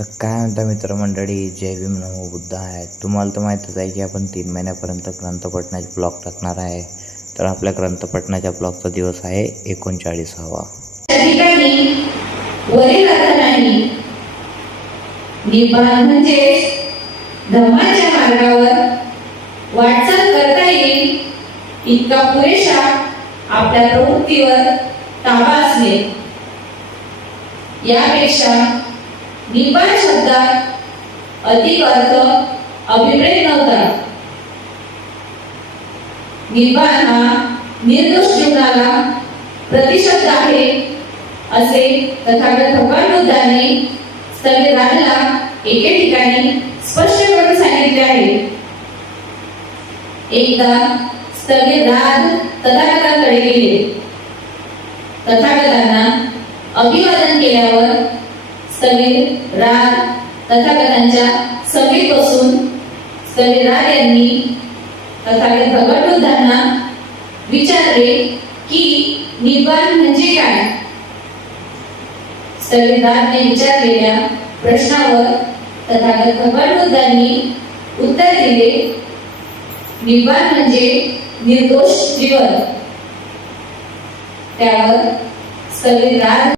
तर काय म्हणता मित्रमंडळी, जय भीम नमो बुद्ध आहे. तुम्हाला तर माहीतच आहे की आपण 3 महिन्यापर्यंत ग्रंथपठणाचे ब्लॉग टाकणार आहे. तर आपल्या ग्रंथपठणाच्या ब्लॉगचा दिवस आहे 39वा. ठिकाणी वरील अर्थ नाही. निब्बाण म्हणजे धम्माच्या मार्गावर वाटचाल करता येईल इतका पुरेशा आपल्या प्रवृत्तीवर ताबा असणे. यापेक्षा निब्बाण शब्दात अधिक अर्थ अभिप्रेत नव्हता. निब्बाण हा निर्दोष जीवनाला प्रतिशब्द आहे असे तथागत भगवान बुद्धांनी स्थविराजला एके ठिकाणी स्पष्ट करून सांगितले आहे. एकदा स्थविराज तथागतांकडे गेले. तथागतांना अभिवादन केल्यावर स्थविराज तथागतांच्या समीप बसून स्थविराज यांनी तथागत भगवान बुद्धांना विचारले की निब्बाण म्हणजे काय. स्थविराजने विचारलेल्या प्रश्नावर तथागत भगवान बुद्धांनी उत्तर दिले, निब्बाण म्हणजे निर्दोष जीवन. त्यावर स्थविराज